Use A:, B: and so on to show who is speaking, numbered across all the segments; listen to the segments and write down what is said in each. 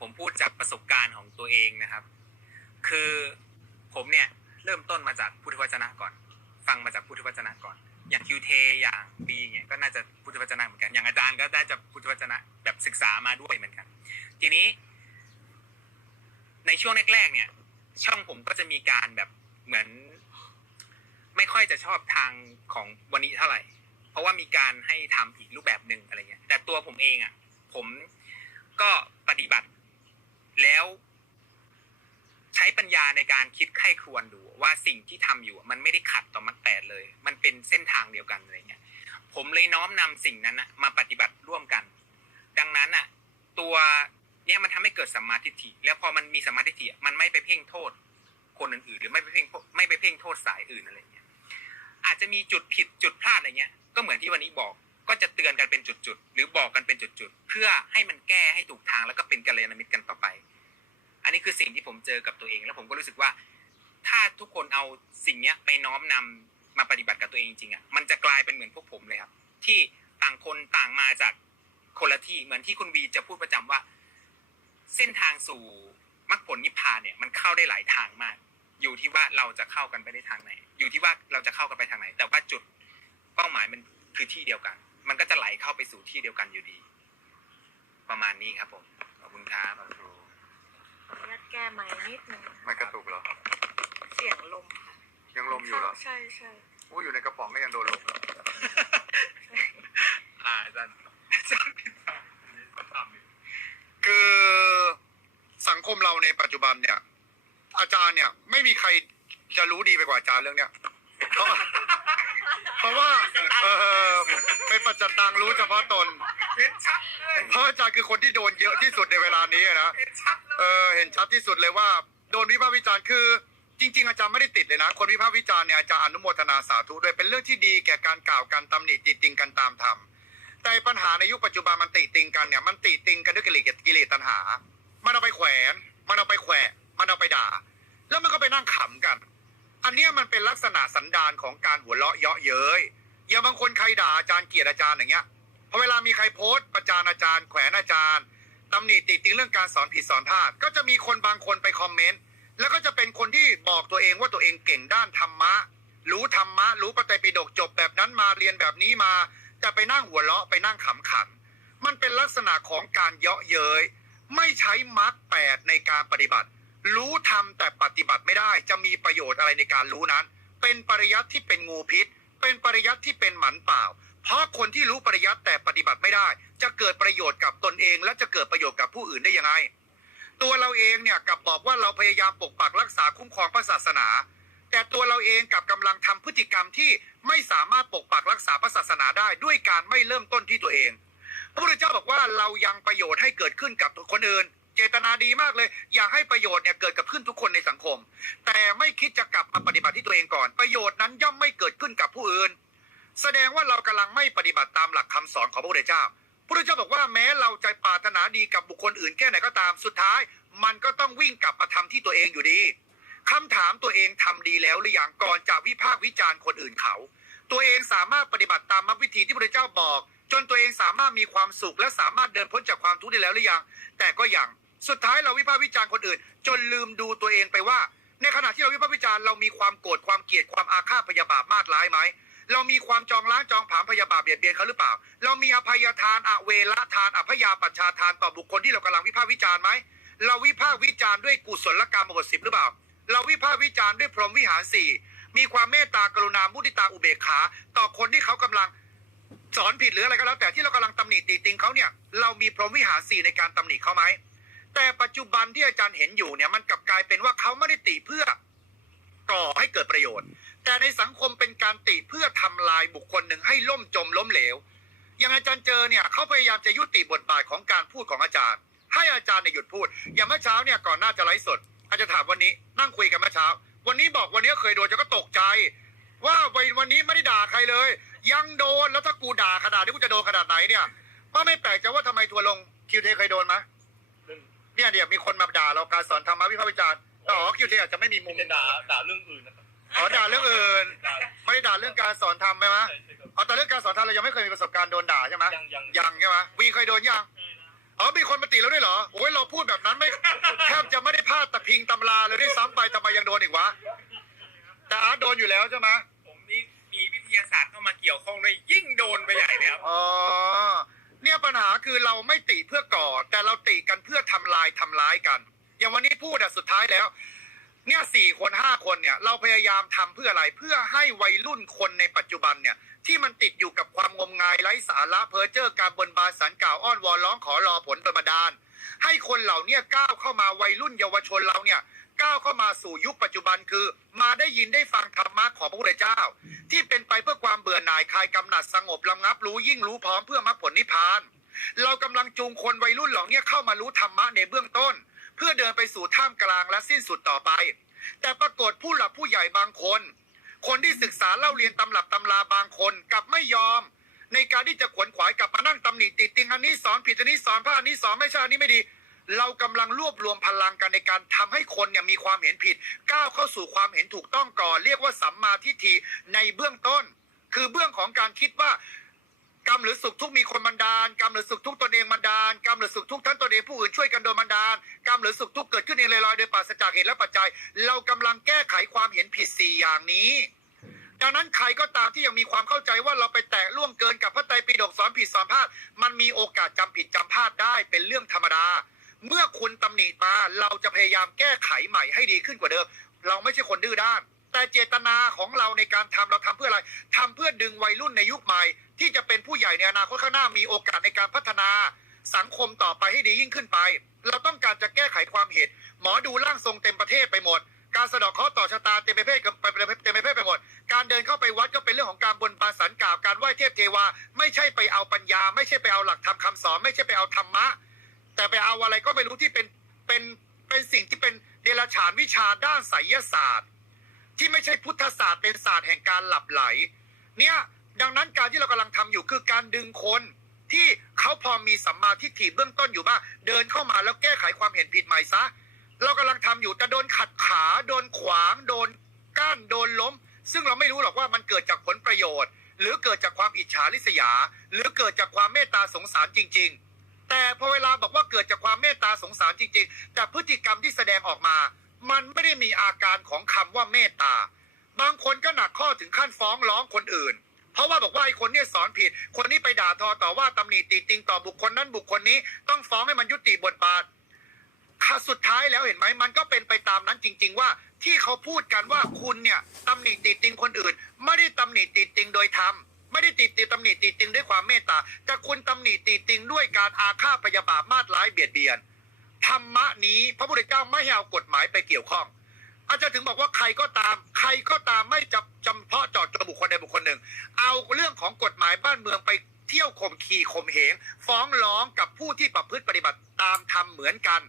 A: ผมพูดจากประสบการณ์ของตัวเองนะครับ คือผมเนี่ยเริ่มต้นมาจากพุทธวจนะก่อน ฟังมาจากพุทธวจนะก่อน อย่างคิวเทอย่างบีเนี่ยก็น่าจะพุทธวจนะเหมือนกัน อย่างอาจารย์ก็ได้จากพุทธวจนะแบบศึกษามาด้วยเหมือนกัน ทีนี้ ในช่วงแรกๆเนี่ย ช่องผมก็จะมีการแบบเหมือน ไม่ค่อยจะชอบทางของวันนี้เท่าไหร่ เพราะว่ามีการให้ทำอีกรูปแบบหนึ่งอะไรเงี้ย แต่ตัวผมเองอะ ผม ก็ปฏิบัติ แล้วใช้ปัญญาในการคิดไข้ครวนดูว่าสิ่งที่ทำอยู่มันไม่ได้ขัดต่อมรรคแปดเลย มันเป็นเส้นทางเดียวกันอะไรเงี้ยผมเลยน้อมนำสิ่งนั้นนะมาปฏิบัติร่วมกัน ดังนั้นอะ ตัวเนี้ยมันทำให้เกิดสัมมาทิฏฐิแล้วพอมันมีสัมมาทิฏฐิมันไม่ไปเพ่งโทษ คนอื่นๆหรือไม่ไปเพ่งไม่ไปเพ่งโทษสายอื่นอะไรเงี้ยอาจจะมีจุดผิดจุดพลาดอะไรเงี้ย ก็เหมือนที่วันนี้บอก ก็จะเตือนกันเป็นจุดๆ หรือบอกกันเป็นจุดๆ เพื่อให้มันแก้ให้ถูกทางแล้วก็เป็นกัลยาณมิตรกันต่อไป อันนี้คือสิ่งที่ผมเจอกับตัวเอง แล้วผมก็รู้สึกว่า ถ้าทุกคนเอาสิ่งเนี้ยไปน้อมนำมาปฏิบัติกับตัวเองจริงๆอะมันจะกลายเป็นเหมือนพวกผมเลยครับ ที่ต่างคนต่างมาจากคนละที่เหมือนที่คุณวีจะพูดประจำว่า เส้นทางสู่มรรคผลนิพพานเนี่ยมันเข้าได้หลายทางมาก อยู่ที่ว่าเราจะเข้ากันไปในทางไหน อยู่ที่ว่าเราจะเข้ากันไปทางไหน แต่ว่าจุดเป้าหมายมันคือที่เดียวกัน มันก็จะไหลเข้าไปสู่ที่เดียวกันอยู่ดี ประมาณนี้ครับผม ขอบคุณครับ
B: ยัดแก้ไม้นิดนึง
C: ไม่กระตุกเหรอ
B: เสียงลมค่ะ
C: ยังลมอยู่เหรอ
B: ใช่ใช่
C: โอ้อยู่ในกระป๋องก็ยังโดนลมเหรอ
A: อ่าอาจารย์อาจารย์
C: คือสังคมเราในปัจจุบันเนี่ย อาจารย์เนี่ย ไม่มีใครจะรู้ดีไปกว่าอาจารย์เรื่องเนี้ยเพราะเพราะว่าเออ เป็นปัจจตังรู้เฉพาะตน
A: เห็นชัดเลย
C: เพราะอาจารย์คือคนที่โดนเยอะที่สุดในเวลานี้นะ
A: เห็นชัดเลย
C: เออเห็นชัดที่สุดเลยว่า โดนวิพากษ์วิจารณ์คือ จริง ๆ อาจารย์ไม่ได้ติดเลยนะ คนวิพากษ์วิจารณ์เนี่ยอาจารย์อนุโมทนาสาธุด้วยเป็นเรื่องที่ดีแก่การกล่าวการตำหนิติติงกันตามธรรมแต่ปัญหาในยุคปัจจุบันมันติติงกันเนี่ยมันติติงกันด้วยกิเลสกิเลสตัณหา มันเอาไปแขวน มันเอาไปแขวะ มันเอาไปด่า แล้วมันก็ไปนั่งขำกัน อันเนี้ยมันเป็นลักษณะสันดานของการหัวเราะเยาะเย้ย อย่างบางคนใครด่าอาจารย์เกลียดอาจารย์อย่างเงี้ยพอเวลามีใครโพสต์ประจานอาจารย์ แขวนอาจารย์ตำหนิติติงเรื่องการสอนผิดสอนพลาดก็จะมีคนบางคนไปคอมเมนต์แล้วก็จะเป็นคนที่บอกตัวเองว่าตัวเองเก่งด้านธรรมะ รู้ธรรมะ รู้ปฏิปิฎกจบแบบนั้นมาเรียนแบบนี้มา จะไปนั่งหัวเราะไปนั่งขำขัน มันเป็นลักษณะของการเยาะเย้ยไม่ใช้มรรคแปดในการปฏิบัติ รู้ทำแต่ปฏิบัติไม่ได้ จะมีประโยชน์อะไรในการรู้นั้น เป็นปริยัติที่เป็นงูพิษ เป็นปริยัติที่เป็นหมันเปล่า เพราะคนที่รู้ปริยัติแต่ปฏิบัติไม่ได้ จะเกิดประโยชน์กับตนเอง และจะเกิดประโยชน์กับผู้อื่นได้ยังไง ตัวเราเองเนี่ยกลับบอกว่าเราพยายามปกปักรักษาคุ้มครองพระศาสนา แต่ตัวเราเองกลับกำลังทำพฤติกรรมที่ไม่สามารถปกปักรักษาพระศาสนาได้ด้วยการไม่เริ่มต้นที่ตัวเอง พระพุทธเจ้าบอกว่าเรายังประโยชน์ให้เกิดขึ้นกับคนอื่น เจตนาดีมากเลย อยากให้ประโยชน์เนี่ยเกิดกับขึ้นทุกคนในสังคม แต่ไม่คิดจะกลับมาปฏิบัติที่ตัวเองก่อน ประโยชน์นั้นย่อมไม่เกิดขึ้นกับผู้อื่น แสดงว่าเรากำลังไม่ปฏิบัติตามหลักคำสอนของพระพุทธเจ้าพระพุทธเจ้าบอกว่าแม้เราใจปรารถนาดีกับบุคคลอื่นแค่ไหนก็ตามสุดท้าย มันก็ต้องวิ่งกลับมาทำที่ตัวเองอยู่ดีคำถามตัวเองทำดีแล้วหรือยังก่อนจะวิพากษ์วิจารณ์คนอื่นเขา ตัวเองสามารถปฏิบัติตามมรรควิธีที่พระพุทธเจ้าบอก จนตัวเองสามารถมีความสุขและสามารถเดินพ้นจากความทุกข์ได้แล้วหรือยัง แต่ก็ยัง สุดท้ายเราวิพากษ์วิจารณ์คนอื่น จนลืมดูตัวเองไปว่า ในขณะที่เราวิพากษ์วิจารณ์เรามีความโกรธความเกลียดความอาฆาตพยาบาทมากร้ายไหมเรามีความจองล้างจองผาญพยาบาทเบียดเบียนเขาหรือเปล่า เรามีอภัยทานอเวรทานอภยาปัชชาทานต่อบุคคลที่เรากำลังวิพากษ์วิจารณ์ไหมเราวิพากษ์วิจารณ์ด้วยกุศลกรรมบทสิบหรือเปล่า เราวิพากษ์วิจารณ์ด้วยพรหมวิหารสี่มีความเมตตากรุณามุทิตาอุเบกขา ต่อคนที่เขากำลังสอนผิดหรืออะไรก็แล้วแต่ที่เรากำลังตำหนิตีติงเขาเนี่ย เรามีพรหมวิหารสี่ในการตำหนิเขาไหม แต่ปัจจุบันที่อาจารย์เห็นอยู่เนี่ยมันกลับกลายเป็นว่าเขาไม่ได้ติเพื่อก่อให้เกิดประโยชน์ แต่ในสังคมเป็นการติเพื่อทำลายบุคคลหนึ่งให้ล่มจมล้มเหลว อย่างอาจารย์เจอเนี่ยเขาพยายามจะยุติบทบาทของการพูดของอาจารย์ ให้อาจารย์เนี่ยหยุดพูด อย่างเมื่อเช้าเนี่ยก่อนหน้าจะไลฟ์สด อาจจะถามวันนี้นั่งคุยกันเมื่อเช้า วันนี้บอกวันนี้เคยโดนจะก็ตกใจ ว่าวันวันนี้ไม่ได้ด่าใครเลย ยังโดนแล้วถ้ากูด่าขนาดนี้กูจะโดนขนาดไหนเนี่ยก็ไม่แปลกใจว่าทำไมทัวร์ลงคิวเทเคยโดนไหม เนี่ยเดี๋ยวมีคนมาด่าเราการสอนธรรมะวิพากษ์วิจารณ์อ๋อคิวเทอาจจะไม่มีมุ
D: มุ
C: ม
D: มจะด่าด่าเรื่องอื่นนะครับ
C: อ๋อด่าเรื่องอื่น
D: ด่า
C: ไม่ได้ด่าเรื่องการสอนธรรมใช่ไหม
D: ใช่ใช่ครับ
C: อ๋อแต่เรื่องการสอนธรรมเรายังไม่เคยมีประสบการณ์โดนด่าใช่ไหม
D: ยังยัง
C: ยังใช่ไหมวีเคยโดนยังอ๋อมีคนมาติแล้วด้วยเหรอโอ้ยเราพูดแบบนั้นไม่แทบจะไม่ได้พลาดตะพิงตำราเลยด้วยซ้ำไปทำไมยังโดนอีกวะแต่อาร์ตโดนอยู่แล้วใช่ไหม
A: ผมนี่มีวิทยาศาสตร์เข้ามาเกี่ยวข้องด้วยยิ่งโดนไปใหญ่เลยครับ
C: อ๋อ เนี่ยปัญหาคือเราไม่ติเพื่อก่อ แต่เราติกันเพื่อทำลายทำร้ายกัน อย่างวันนี้พูดอะสุดท้ายแล้ว เนี่ยสี่คนห้าคนเนี่ย เราพยายามทำเพื่ออะไรเพื่อให้วัยรุ่นคนในปัจจุบันเนี่ย ที่มันติดอยู่กับความงมงายไร้สาระเพ้อเจ้อการบนบานสารกล่าวอ้อนวอนร้องขอรอผลประมาดาน ให้คนเหล่านี้ก้าวเข้ามาวัยรุ่นเยาวชนเราเนี่ย ก้าวเข้ามาสู่ยุคปัจจุบันคือ มาได้ยินได้ฟังธรรมะของพระพุทธเจ้า ที่เป็นไปเพื่อความเบื่อหน่ายคลายกำหนัดสงบระงับรู้ยิ่งรู้พร้อมเพื่อมรรคผลนิพพาน เรากำลังจูงคนวัยรุ่นเหล่านี้เข้ามารู้ธรรมะในเบื้องต้น เพื่อเดินไปสู่ท่ามกลางและสิ้นสุดต่อไป แต่ปรากฏผู้หลักผู้ใหญ่บางคน คนที่ศึกษาเล่าเรียนตำรับตำราบางคนกลับไม่ยอม ในการที่จะขวนขวายกลับมานั่งตำหนิติดติงอันนี้สอนผิดอันนี้สอนพลาดอันนี้สอนไม่ใช่อันนี้ไม่ดี เรากำลังรวบรวมพลังกันในการทำให้คนเนี่ยมีความเห็นผิด ก้าวเข้าสู่ความเห็นถูกต้องก่อน เรียกว่าสัมมาทิฏฐิในเบื้องต้น คือเบื้องของการคิดว่ากรรมหรือสุขทุกมีคนบันดาลกรรมหรือสุขทุกตนเองบันดาลกรรมหรือสุขทุกท่านตนเองผู้อื่นช่วยกันโดยบันดาลกรรมหรือสุขทุกเกิดขึ้นเองลอยๆโดยปราศจากเหตุและปัจจัย เรากำลังแก้ไขความเห็นผิดสี่อย่างนี้ดังนั้นใครก็ตามที่ยังมีความเข้าใจว่าเราไปแตะล่วงเกินกับพระไตรปิฎกสอนผิดสอนพลาดมันมีโอกาสจำผิดจำพลาดได้เป็นเรื่องธรรมดา เมื่อคุณตำหนิมาเราจะพยายามแก้ไขใหม่ให้ดีขึ้นกว่าเดิม เราไม่ใช่คนดื้อด้าน แต่เจตนาของเราในการทำเราทำเพื่ออะไรทำเพื่อดึงวัยรุ่นในยุคใหม่ ที่จะเป็นผู้ใหญ่ในอนาคตข้างหน้ามีโอกาสในการพัฒนาสังคมต่อไปให้ดียิ่งขึ้นไป เราต้องการจะแก้ไขความเหตุหมอดูร่างทรงเต็มประเทศไปหมด การสะดอกเคราะห์ต่อชะตาเต็มประเทศเต็มประเทศไปหมด การเดินเข้าไปวัดก็เป็นเรื่องของการบนบานสันกล่าวการไหว้เทพเทวา ไม่ใช่ไปเอาปัญญา ไม่ใช่ไปเอาหลักธรรมคำสอน ไม่ใช่ไปเอาธรรมะ แต่ไปเอาอะไรก็ไม่รู้ที่เป็นเป็นเป็นสิ่งที่เป็นเดรัจฉานวิชาด้านไสยศาสตร์ ที่ไม่ใช่พุทธศาสตร์เป็นศาสตร์แห่งการหลับไหล เนี่ยดังนั้นการที่เรากำลังทำอยู่คือการดึงคนที่เขาพอมีสัมมาทิฏฐิเบื้องต้นอยู่บ้างเดินเข้ามาแล้วแก้ไขความเห็นผิดใหม่ซะ เรากำลังทำอยู่แต่โดนขัดขาโดนขวาง โดนก้านโดนล้ม ซึ่งเราไม่รู้หรอกว่ามันเกิดจากผลประโยชน์ หรือเกิดจากความอิจฉาริษยา หรือเกิดจากความเมตตาสงสารจริง ๆ แต่พอเวลาบอกว่าเกิดจากความเมตตาสงสารจริง ๆ แต่พฤติกรรมที่แสดงออกมา มันไม่ได้มีอาการของคำว่าเมตตา บางคนก็หนักข้อถึงขั้นฟ้องร้องคนอื่น เพราะว่าบอกว่าไอ้คนเนี่ยสอนผิด คนนี้ไปด่าทอต่อว่าตำหนิติติงต่อบุคคลนั้นบุคคลนี้ต้องฟ้องให้มันยุติบทบาทค่ะสุดท้ายแล้วเห็นไหมมันก็เป็นไปตามนั้นจริง ๆ ว่าที่เขาพูดกันว่าคุณเนี่ยตำหนิติติงคนอื่น ไม่ได้ตำหนิติติงโดยธรรม ไม่ได้ติดติตำหนิติติงด้วยความเมตตา แต่คุณตำหนิติติงด้วยการอาฆาตพยาบาทมาดร้ายเบียดเบียน ธรรมะนี้พระพุทธเจ้าไม่ให้เอากฎหมายไปเกี่ยวข้อง อาจารย์ถึงบอกว่าใครก็ตาม ใครก็ตามไม่จำจำเพาะจาะจบุคคลใดบุคคลหนึ่ง เอาเรื่องของกฎหมายบ้านเมืองไปเที่ยวข่มขีข่มเหง ฟ้องร้องกับผู้ที่ประพฤติปฏิบัติตามธรรมเหมือนกัน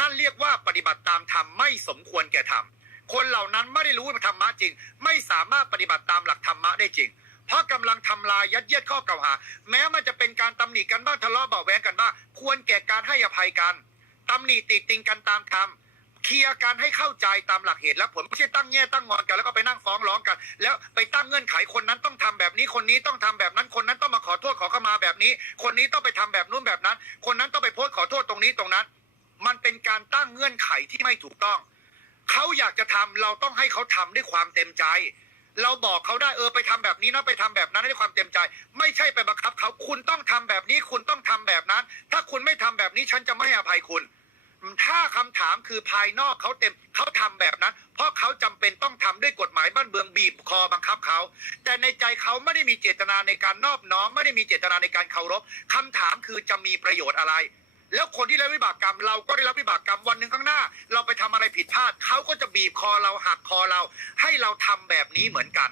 C: นั่นเรียกว่าปฏิบัติตามธรรมไม่สมควรแก่ธรรมคนเหล่านั้นไม่ได้รู้ธรรมะจริง ไม่สามารถปฏิบัติตามหลักธรรมะได้จริง เพราะกำลังทำลายยัดเยียดข้อกล่าวหา แม้มันจะเป็นการตำหนิกันบ้างทะเลาะเบาแวงกันบ้างควรแก่การให้อภัยกันตำหนิติติงกันตามธรรมเคลียร์กันให้เข้าใจตามหลักเหตุและผลไม่ใช่ตั้งแง่ตั้งงอนกันแล้วก็ไปนั่งฟ้องร้องกัน แล้วไปตั้งเงื่อนไขคนนั้นต้องทำแบบนี้คนนี้ต้องทำแบบนั้นคนนั้นต้องมาขอโทษขอเข้ามาแบบนี้ คนนี้ต้องไปทำแบบนู้นแบบนั้น คนนั้นต้องไปโพสต์ขอโทษตรงนี้ตรงนั้น มันเป็นการตั้งเงื่อนไขที่ไม่ถูกต้องเขาอยากจะทำเราต้องให้เขาทำด้วยความเต็มใจ เราบอกเขาได้เออไปทำแบบนี้นะไปทำแบบนั้นด้วยความเต็มใจ ไม่ใช่ไปบังคับเขาคุณต้องทำแบบนี้คุณต้องทำแบบนั้น ถ้าคุณไม่ทำแบบนี้ฉันจะไม่ให้อภัยคุณ ถ้าคำถามคือภายนอกเขาเต็มเขาทำแบบนั้น เพราะเขาจำเป็นต้องทำด้วยกฎหมายบ้านเมืองบีบคอบังคับเขา แต่ในใจเขาไม่ได้มีเจตนาในการนอบน้อมไม่ได้มีเจตนาในการเคารพคำถามคือจะมีประโยชน์อะไร แล้วคนที่ได้รับวิบากกรรม เราก็ได้รับวิบากกรรมวันหนึ่งข้างหน้า เราไปทำอะไรผิดพลาดเขาก็จะบีบคอเราหักคอเรา ให้เราทำแบบนี้เหมือนกัน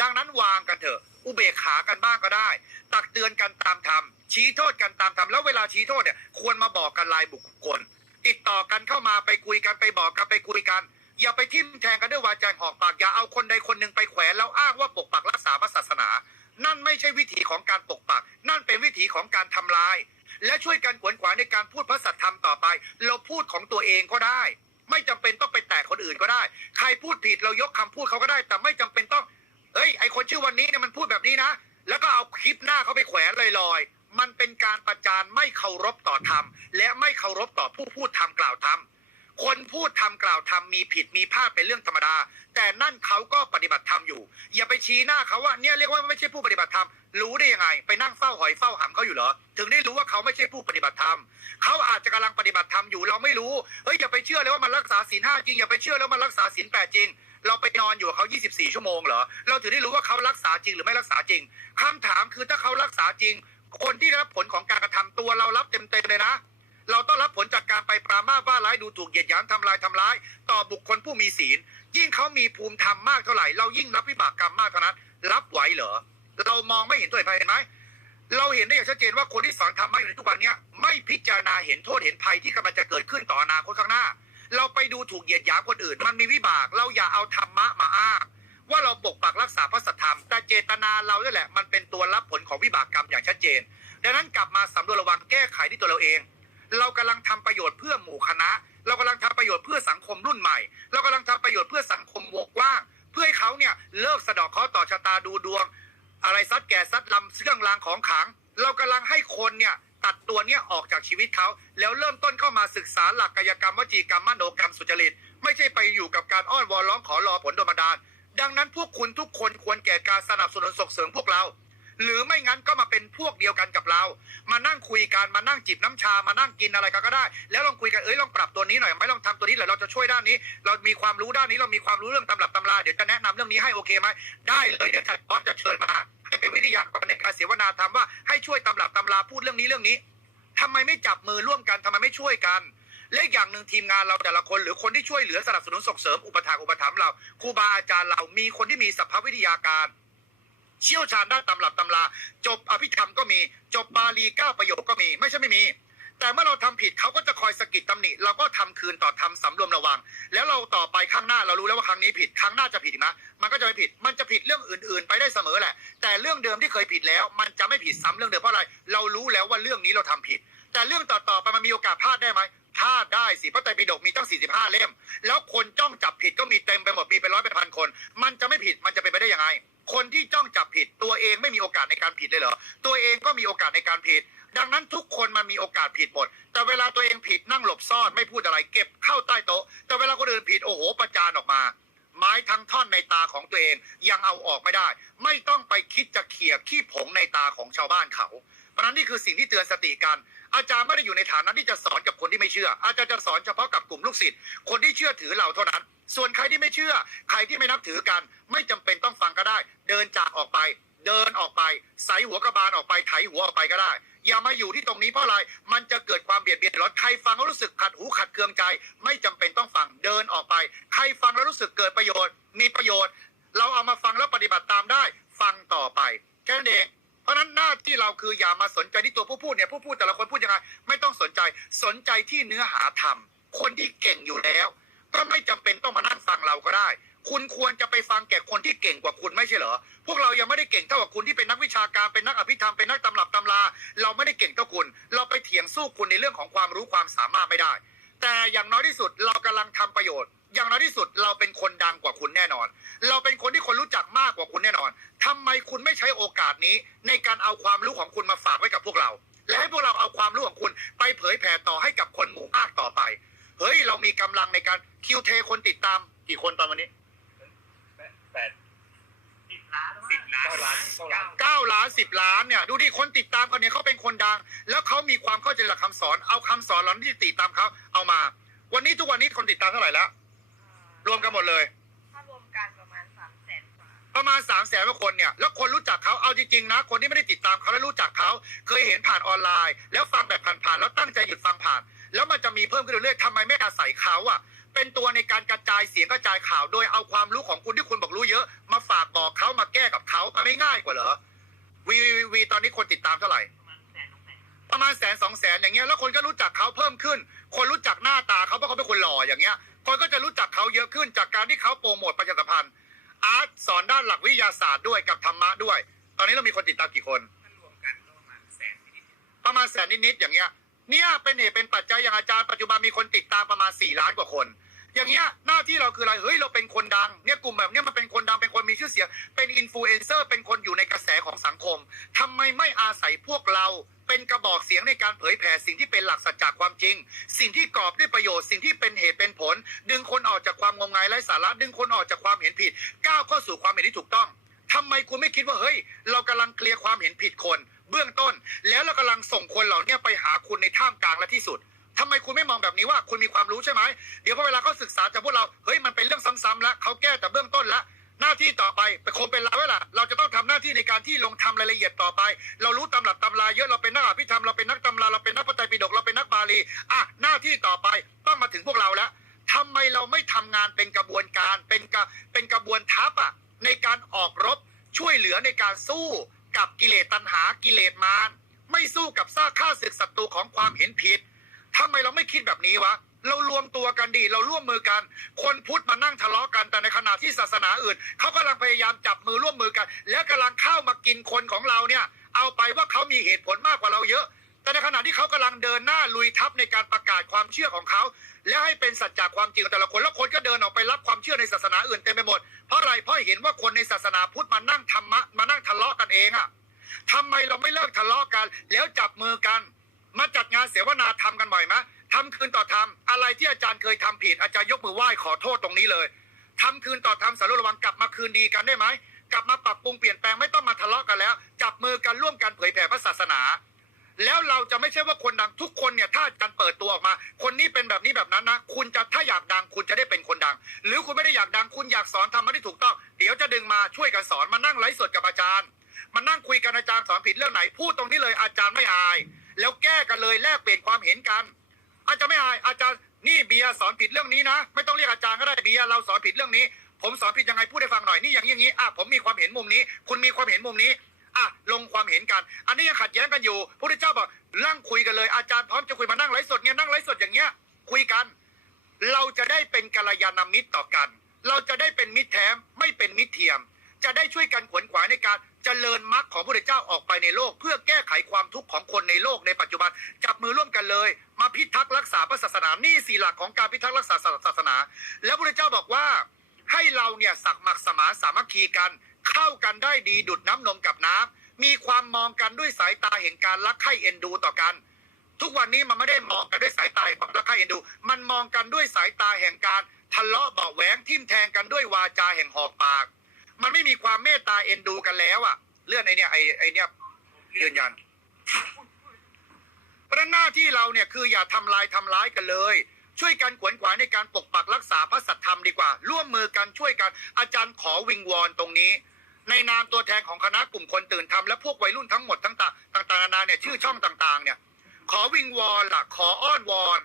C: ดังนั้นวางกันเถอะ อุเบกขากันบ้างก็ได้ ตักเตือนกันตามธรรมชี้โทษกันตามธรรมแล้วเวลาชี้โทษเนี่ยควรมาบอกกันรายบุคคล ติดต่อกันเข้ามาไปคุยกันไปบอกกันไปคุยกันอย่าไปทิ่มแทงกันด้วยวาจาหอกปากอย่าเอาคนใดคนหนึ่งไปแขวนแล้วอ้างว่าปกปักรักษาพระศาสนา นั่นไม่ใช่วิถีของการปกปัก นั่นเป็นวิถีของการทำลาย และช่วยกันขวนขวายในการพูดพระสัทธรรมต่อไป เราพูดของตัวเองก็ได้ ไม่จำเป็นต้องไปแตะคนอื่นก็ได้ ใครพูดผิดเรายกคำพูดเขาก็ได้ แต่ไม่จำเป็นต้องเอ้ยไอคนชื่อวันนี้เนี่ยมันพูดแบบนี้นะ แล้วก็เอาคลิปหน้าเขาไปแขวนลอยๆมันเป็นการประจานไม่เคารพต่อธรรมและไม่เคารพต่อผู้พูดธรรมกล่าวธรรม คนพูดธรรมกล่าวธรรมมีผิดมีพลาดเป็นเรื่องธรรมดา แต่นั่นเขาก็ปฏิบัติธรรมอยู่ อย่าไปชี้หน้าเขาว่าเนี่ยเรียกว่าไม่ใช่ผู้ปฏิบัติธรรมรู้ได้ยังไง ไปนั่งเฝ้าหอยเฝ้าหำเขาอยู่เหรอถึงได้รู้ว่าเขาไม่ใช่ผู้ปฏิบัติธรรมเขาอาจจะกำลังปฏิบัติธรรมอยู่เราไม่รู้เฮ้ยอย่าไปเชื่อเลยว่ามันรักษาศีลห้าจริงอย่าไปเชื่อแล้วมันรักษาศีลแปดจริง เราไปนอนอยู่กับเขา 24 ชั่วโมงเหรอเราถึงได้รู้ว่าเขารักษาจริงหรือไม่รักษาจริงคำถามคือถ้าเขารักษาจริง คนที่ได้รับผลของการกระทำตัวเรารับเต็มๆเลยนะ เราต้องรับผลจากการไปปรามาสว่าร้ายดูถูกเหยียดหยามทำลายทำร้าย ต่อบุคคลผู้มีศีล ยิ่งเขามีภูมิธรรมมากเท่าไหร่ เรายิ่งรับวิบากกรรมมากเท่านั้น รับไหวเหรอ เรามองไม่เห็นตัวเห็นภัยเห็นไหมเราเห็นได้อย่างชัดเจนว่าคนที่สอนธรรมะอยู่ในทุกวันเนี้ยไม่พิจารณาเห็นโทษเห็นภัยที่กำลังจะเกิดขึ้นต่ออนาคตข้างหน้า เราไปดูถูกเหยียดหยามคนอื่น มันมีวิบาก เราอย่าเอาธรรมะมาอ้างว่าเราปกปักรักษาพระสัทธรรม แต่เจตนาเราเนี่ยแหละมันเป็นตัวรับผลของวิบากกรรมอย่างชัดเจน ดังนั้นกลับมาสำรวจระวังแก้ไขที่ตัวเราเอง เรากำลังทำประโยชน์เพื่อหมู่คณะ เรากำลังทำประโยชน์เพื่อสังคมรุ่นใหม่ เรากำลังทำประโยชน์เพื่อสังคมวงกว้าง เพื่อให้เขาเนี่ยเลิกสะดอกเคราะห์ต่อชะตาดูดวง อะไรซัดแก่ซัดลำเครื่องรางของขัง เรากำลังให้คนเนี่ยตัดตัวเนี่ยออกจากชีวิตเขาแล้วเริ่มต้นเข้ามาศึกษาหลักกายกรรมวจีกรรมมโนกรรมสุจริต ไม่ใช่ไปอยู่กับการอ้อนวอนร้องขอรอผลโดนบันดาลดังนั้นพวกคุณทุกคนควรแก่การสนับสนุนส่งเสริมพวกเรา หรือไม่งั้นก็มาเป็นพวกเดียวกันกับเรา มานั่งคุยกันมานั่งจิบน้ำชามานั่งกินอะไรกันก็ได้ แล้วลองคุยกันเอ้ยลองปรับตัวนี้หน่อยไหมลองทำตัวนี้หน่อยเราจะช่วยด้านนี้ เรามีความรู้ด้านนี้เรามีความรู้เรื่องตำรับตำราเดี๋ยวจะแนะนำเรื่องนี้ให้โอเคไหมได้เลยเดี๋ยวท่านพร้อมจะเชิญมาให้เป็นวิทยากรในการเสวนาธรรมว่าให้ช่วยตำรับตำราพูดเรื่องนี้เรื่องนี้ทำไมไม่จับมือร่วมกันทำไมไม่ช่วยกันและอย่างหนึ่งทีมงานเราแต่ละคนหรือคนที่ช่วยเหลือสนับสนุนส่งเสริมอุปถากอุปถัมภ์เราครูบาอาจารย์เรามีคนที่มีสัพพวิทยาการ เชี่ยวชาญด้านตำรับตำรา จบอภิธรรมก็มี จบบาลีเก้าประโยคก็มี ไม่ใช่ไม่มี แต่เมื่อเราทำผิดเขาก็จะคอยสะกิดตำหนิ เราก็ทำคืนต่อทำสำรวมระวัง แล้วเราต่อไปข้างหน้าเรารู้แล้วว่าครั้งนี้ผิด ครั้งหน้าจะผิดอีกนะมันก็จะไม่ผิด มันจะผิดเรื่องอื่น ๆ ไปได้เสมอแหละ แต่เรื่องเดิมที่เคยผิดแล้ว มันจะไม่ผิดซ้ำเรื่องเดิมเพราะอะไร เรารู้แล้วว่าเรื่องนี้เราทำผิด แต่เรื่องต่อๆไปมันมีโอกาสพลาดได้ไหมพลาดได้สิพระไตรปิฎกมีตั้ง 45 เล่ม แล้วคนจ้องจับผิดก็มีเต็มไปหมดมีเป็นร้อยเป็นพันคน มันจะไม่ผิดมันจะเป็นไปได้ยังไง คนที่จ้องจับผิดตัวเองไม่มีโอกาสในการผิดเลยเหรอ ตัวเองก็มีโอกาสในการผิด ดังนั้นทุกคนมันมีโอกาสผิดหมด แต่เวลาตัวเองผิดนั่งหลบซ่อนไม่พูดอะไรเก็บเข้าใต้โต๊ะ แต่เวลาคนอื่นผิดโอ้โหประจานออกมา ไม้ทั้งท่อนในตาของตัวเองยังเอาออกไม่ได้ ไม่ต้องไปคิดจะเขี่ยขี้ผงในตาของชาวบ้านเขา เพราะนั้นนี่คือสิ่งที่เตือนสติกัน อาจารย์ไม่ได้อยู่ในฐานะที่จะสอนกับคนที่ไม่เชื่อ อาจารย์จะสอนเฉพาะกับกลุ่มลูกศิษย์คนที่เชื่อถือเราเท่านั้น ส่วนใครที่ไม่เชื่อ ใครที่ไม่นับถือกัน ไม่จำเป็นต้องฟังก็ได้ เดินจากออกไป เดินออกไปใส่หัวกระบาลออกไปไถหัวออกไปก็ได้ อย่ามาอยู่ที่ตรงนี้เพราะอะไรมันจะเกิดความเบียดเบียนร้อนใครฟังแล้วรู้สึกขัดหูขัดเคืองใจ ไม่จำเป็นต้องฟังเดินออกไป ใครฟังแล้วรู้สึกเกิดประโยชน์ มีประโยชน์ เราเอามาฟังแล้วปฏิบัติตามได้ ฟังต่อไปแค่นั้นเอง ราะฉะนั้นหน้าที่เราคืออย่ามาสนใจที่ตัวผู้พูดเนี่ยผู้พูดแต่ละคนพูดยังไงไม่ต้องสนใจสนใจที่เนื้อหาธรรมคนที่เก่งอยู่แล้ว ก็ไม่จำเป็นต้องมานั่งฟังเราก็ได้ คุณควรจะไปฟังแก่คนที่เก่งกว่าคุณไม่ใช่เหรอพวกเรายังไม่ได้เก่งเท่ากับคุณที่เป็นนักวิชาการเป็นนักอภิธรรมเป็นนักตำรับตำรา เราไม่ได้เก่งเท่าคุณ เราไปเถียงสู้คุณในเรื่องของความรู้ความสามารถไม่ได้ แต่อย่างน้อยที่สุดเรากำลังทำประโยชน์ อย่างน้อยที่สุดเราเป็นคนดังกว่าคุณแน่นอน เราเป็นคนที่คนรู้จักมากกว่าคุณแน่นอนทำไมคุณไม่ใช้โอกาสนี้ ในการเอาความรู้ของคุณมาฝากไว้กับพวกเรา และให้พวกเราเอาความรู้ของคุณ ไปเผยแผ่ต่อให้กับคนหมู่มากต่อไป เฮ้ย เรามีกำลังในการคิวเทคนติดตามกี่คนตอนวันนี้
D: แปด
A: สิบล้านสิบล้าน
D: เก้าล้านเก้าล้าน
C: เก้าล้านสิบล้านเนี่ย ดูดิคนติดตามคนนี้เขาเป็นคนดัง แล้วเขามีความเข้าใจหลักคำสอน เอาคำสอนเหล่านี้ที่ติดตามเขาเอามา วันนี้ทุกวันนี้คนติดตามเท่าไหร่แล้ว รวมกันหมดเลย
B: ถ้ารวมกันประมาณสามแสนกว่า
C: ประมาณสามแสนกว่าคนเนี่ย แล้วคนรู้จักเขาเอาจริงๆนะ คนที่ไม่ได้ติดตามเขาและรู้จักเขา เคยเห็นผ่านออนไลน์ แล้วฟังแบบผ่านๆ แล้วตั้งใจหยุดฟังผ่าน แล้วมันจะมีเพิ่มขึ้นเรื่อยๆทำไมไม่อาศัยเขาอะ เป็นตัวในการกระจายเสียงกระจายข่าว โดยเอาความรู้ของคุณที่คุณบอกรู้เยอะ มาฝากบอกเขามาแก้กับเขามันไม่ง่ายกว่าเหรอวีวีวีตอนนี้คนติดตามเท่าไหร่ประมาณแสนสองแสนอย่างเงี้ยแล้วคนก็รู้จักเขาเพิ่มขึ้น คนรู้จักหน้าตาเขาเพราะเขาเป็นคนหล่ออย่างเงี้ย คนก็จะรู้จักเขาเยอะขึ้นจากการที่เขาโปรโมทประชาสัมพันธ์ อาร์ตสอนด้านหลักวิทยาศาสตร์ด้วยกับธรรมะด้วย ตอนนี้เรามีคนติดตามกี่คน
A: ถ้ารวมกันก็ประมาณแสนนิด
C: ประมาณแสนนิดๆอย่างเงี้ย เนี่ยเป็นเหตุเป็นปัจจัยอย่างอาจารย์ปัจจุบันมีคนติดตามประมาณ4ล้านกว่าคน อย่างเงี้ยหน้าที่เราคืออะไรเฮ้ยเราเป็นคนดังเนี่ยกลุ่มแบบเนี้ยมันเป็นคนดังเป็นคนมีชื่อเสียง เป็นอินฟลูเอนเซอร์เป็นคนอยู่ในกระแสของสังคมทำไมไม่อาศัยพวกเราเป็นกระบอกเสียงในการเผยแผ่สิ่งที่เป็นหลักสัจจะความจริง สิ่งที่กรอบด้วยประโยชน์สิ่งที่เป็นเหตุเป็นผล ดึงคนออกจากความงมงายไร้สาระดึงคนออกจากความเห็นผิด ก้าวเข้าสู่ความเห็นที่ถูกต้องทำไมคุณไม่คิดว่าเฮ้ย เรากำลังเคลียร์ความเห็นผิดคน เบื้องต้น แล้วเรากำลังส่งคนเหล่านี้ไปหาคุณในท่ามกลางและที่สุด ทำไมคุณไม่มองแบบนี้ว่าคุณมีความรู้ใช่ไหมเดี๋ยวพอเวลาเขาศึกษาจากพวกเราเฮ้ยมันเป็นเรื่องซ้ำๆแล้วเขาแก้แต่เบื้องต้นแล้วหน้าที่ต่อไปเป็นคงเป็นเราแล้วล่ะ เราจะต้องทำหน้าที่ในการที่ลงทำรายละเอียดต่อไป เรารู้ตำรับตำราเยอะเราเป็นนักอภิธรรมเราเป็นนักตำราเราเป็นนักพระไตรปิฎกเราเป็นนักบาลีอะหน้าที่ต่อไปต้องมาถึงพวกเราแล้วทำไมเราไม่ทำงานเป็นกระบวนการเป็นกระเป็นกระบวนทัพอะในการออกรบช่วยเหลือในการสู้กับกิเลสตัณหากิเลสมารไม่สู้กับซากข้าศึกศัตรูของความเห็นผิด ทำไมเราไม่คิดแบบนี้วะ เรารวมตัวกันดี เราร่วมมือกัน คนพุทธมานั่งทะเลาะกัน แต่ในขณะที่ศาสนาอื่น เขากำลังพยายามจับมือร่วมมือกัน แล้วกำลังเข้ามากินคนของเราเนี่ย เอาไปว่าเขามีเหตุผลมากกว่าเราเยอะ แต่ในขณะที่เขากำลังเดินหน้าลุยทับในการประกาศความเชื่อของเขา และให้เป็นสัจจะความจริงของแต่ละคน แล้วคนก็เดินออกไปรับความเชื่อในศาสนาอื่นเต็มไปหมด เพราะอะไร เพราะเห็นว่าคนในศาสนาพุทธมานั่งธรรมะมานั่งทะเลาะกันเองอะทำไมเราไม่เลิกทะเลาะกัน แล้วจับมือกัน มาจัดงานเสวนาทำกันบ่อยไหมทำคืนต่อทำอะไรที่อาจารย์เคยทำผิดอาจารย์ยกมือไหว้ขอโทษตรงนี้เลยทำคืนต่อทำสารระวังกลับมาคืนดีกันได้ไหมกลับมาปรับปรุงเปลี่ยนแปลงไม่ต้องมาทะเลาะกันแล้ว จับมือกันร่วมกันเผยแผ่พระศาสนา แล้วเราจะไม่ใช่ว่าคนดังทุกคนเนี่ยถ้าอารเปิดตัวออกมา คนนี้เป็นแบบนี้แบบนั้นนะคุณจะถ้าอยากดังคุณจะได้เป็นคนดัง หรือคุณไม่ได้อยากดังคุณอยากสอนทำมาที่ถูกต้อง เดี๋ยวจะดึงมาช่วยกันสอนมานั่งไลฟ์สดกับอาจารย์มานั่งคุยกันอาจารย์สอนผิดเรื่องไหนพูดตรงนี้เลยอาจารย์ไม่อาย แล้วแก้กันเลยแลกเปลี่ยนความเห็นกัน อาจารย์ไม่อายอาจารย์นี่เบียร์สอนผิดเรื่องนี้นะ ไม่ต้องเรียกอาจารย์ก็ได้เบียร์เราสอนผิดเรื่องนี้ ผมสอนผิดยังไงพูดให้ฟังหน่อยนี่อย่างนี้อย่างนี้อะผมมีความเห็นมุมนี้ คุณมีความเห็นมุมนี้อะลงความเห็นกัน อันนี้ยังขัดแย้งกันอยู่พระพุทธเจ้าบอกนั่งคุยกันเลยอาจารย์พร้อมจะคุยมานั่งไลฟ์สดเนี่ยนั่งไลฟ์สดอย่างเงี้ยคุยกัน เราจะได้เป็นกัลยาณมิตรต่อกัน เราจะได้เป็นมิตรแท้ไม่เป็นมิตรเทียม จะได้ช่วยกันขวนขวายในการเจริญมรรคของพระเจ้าออกไปในโลก เพื่อแก้ไขความทุกข์ของคนในโลกในปัจจุบัน จับมือร่วมกันเลย มาพิทักษ์รักษาพระศาสนานี่สี่หลักของการพิทักษ์รักษาศาสนา แล้วพระเจ้าบอกว่าให้เราเนี่ยสักหมักสมานสามัคคีกัน เข้ากันได้ดีดุดน้ำนมกับน้ำมีความมองกันด้วยสายตาแห่งการรักใคร่เอ็นดูต่อกัน ทุกวันนี้มันไม่ได้มองกันด้วยสายตาแห่งความรักใคร่เอ็นดู มันมองกันด้วยสายตาแห่งการทะเลาะเบาแหวงทิ่มแทงกันด้วยวาจาแห่งหอกปาก มันไม่มีความเมตตาเอ็นดูกันแล้วอะเรื่องไอเนี่ยไอไอเนี่ยยืนยันเพราะหน้าที่เราเนี่ยคืออย่าทำลายทำร้ายกันเลย ช่วยกันขวนขวายในการปกปักรักษาพระสัทธรรมดีกว่า ร่วมมือกันช่วยกันอาจารย์ขอวิงวอนตรงนี้ ในนามตัวแทนของคณะกลุ่มคนตื่นทำและพวกวัยรุ่นทั้งหมดทั้งต่างต่างๆนานาเนี่ยชื่อช่องต่าง ๆ เนี่ย ขอวิงวอนล่ะขออ้อนวอน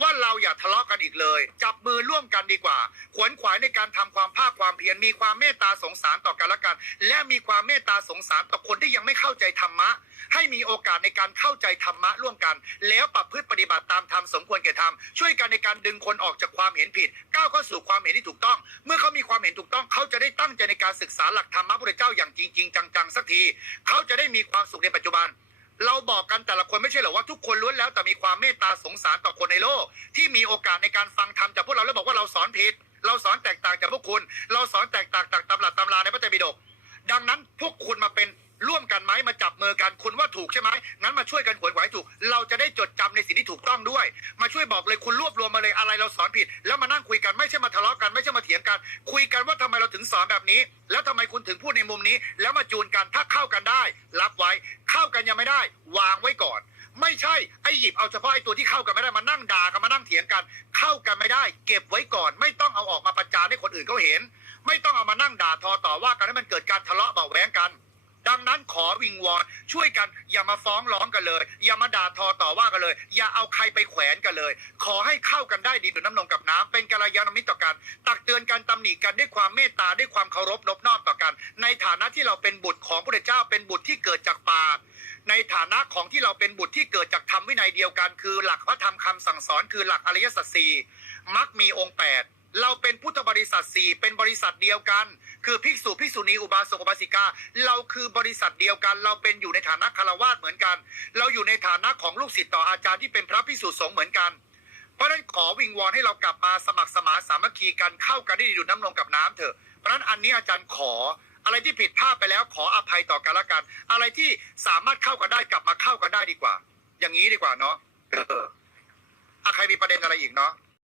C: ว่าเราอย่าทะเลาะกันอีกเลย จับมือร่วมกันดีกว่า ขวนขวายในการทำความภาคความเพียรมีความเมตตาสงสารต่อกันและกัน และมีความเมตตาสงสารต่อคนที่ยังไม่เข้าใจธรรมะ ให้มีโอกาสในการเข้าใจธรรมะร่วมกัน แล้วปรับพฤติปฏิบัติตามธรรมสมควรแก่ธรรมช่วยกันในการดึงคนออกจากความเห็นผิด ก้าวเข้าสู่ความเห็นที่ถูกต้อง เมื่อเขามีความเห็นถูกต้อง เขาจะได้ตั้งใจในการศึกษาหลักธรรมะพระพุทธเจ้าอย่างจริง ๆ จังๆสักที เขาจะได้มีความสุขในปัจจุบัน เราบอกกันแต่ละคนไม่ใช่เหรอว่าทุกคนล้วนแล้วแต่มีความเมตตาสงสารต่อคนในโลก ที่มีโอกาสในการฟังธรรมจากพวกเราแล้วบอกว่าเราสอนผิด เราสอนแตกต่างจากพวกคุณ เราสอนแตกต่างจากตำรับตำราในพระไตรปิฎกดังนั้นพวกคุณมาเป็น ร่วมกันไหมมาจับมือกันคุณว่าถูกใช่ไหมงั้นมาช่วยกันขวนขวายถูก เราจะได้จดจำในสิ่งที่ถูกต้องด้วย มาช่วยบอกเลยคุณรวบรวมมาเลยอะไรเราสอนผิด แล้วมานั่งคุยกันไม่ใช่มาทะเลาะกันไม่ใช่มาเถียงกัน คุยกันว่าทำไมเราถึงสอนแบบนี้ แล้วทำไมคุณถึงพูดในมุมนี้ แล้วมาจูนกันถ้าเข้ากันได้ รับไว้เข้ากันยังไม่ได้ วางไว้ก่อนไม่ใช่ไอ้หยิบเอาเฉพาะไอ้ตัวที่เข้ากันไม่ได้มานั่งด่ากันมานั่งเถียงกัน เข้ากันไม่ได้ เก็บไว้ก่อน ไม่ต้องเอาออกมาประจานให้คนอื่นเขาเห็น ไม่ต้องเอามานั่งด่าทอต่อว่ากันให้มันเกิดการทะเลาะเบาะแว้งกัน ดังนั้นขอวิงวอนช่วยกันอย่ามาฟ้องร้องกันเลย อย่ามาด่าทอต่อว่ากันเลย อย่าเอาใครไปแขวนกันเลย ขอให้เข้ากันได้ดีดุจน้ำนมกับน้ำเป็นกัลยาณมิตรต่อกันตักเตือนกันตำหนิกันด้วยความเมตตาด้วยความเคารพนบนอบต่อกัน ในฐานะที่เราเป็นบุตรของพระเจ้าเป็นบุตรที่เกิดจากป่าในฐานะของที่เราเป็นบุตรที่เกิดจากธรรมวินัยเดียวกัน คือหลักพระธรรมคำสั่งสอนคือหลักอริยสัจสี่มักมีองค์แปดเราเป็นพุทธบริษัทสี่เป็นบริษัทเดียวกัน คือภิกษุภิกษุณีอุบาสกอุบาสิกา เราคือบริษัทเดียวกัน เราเป็นอยู่ในฐานะคารวาสเหมือนกัน เราอยู่ในฐานะของลูกศิษย์ต่ออาจารย์ที่เป็นพระภิกษุสงฆ์เหมือนกัน เพราะฉะนั้นขอวิงวอนให้เรากลับมาสมัครสมานสามัคคีกันเข้ากันได้ดีดูน้ำนมกับน้ำเถอะเพราะฉะนั้นอันนี้อาจารย์ขออะไรที่ผิดพลาดไปแล้วขออภัยต่อกันละกัน อะไรที่สามารถเข้ากันได้กลับมาเข้ากันได้ดีกว่า อย่างนี้ดีกว่าเนาะเอออะใครมีประเด็นอะไรอีกเนาะ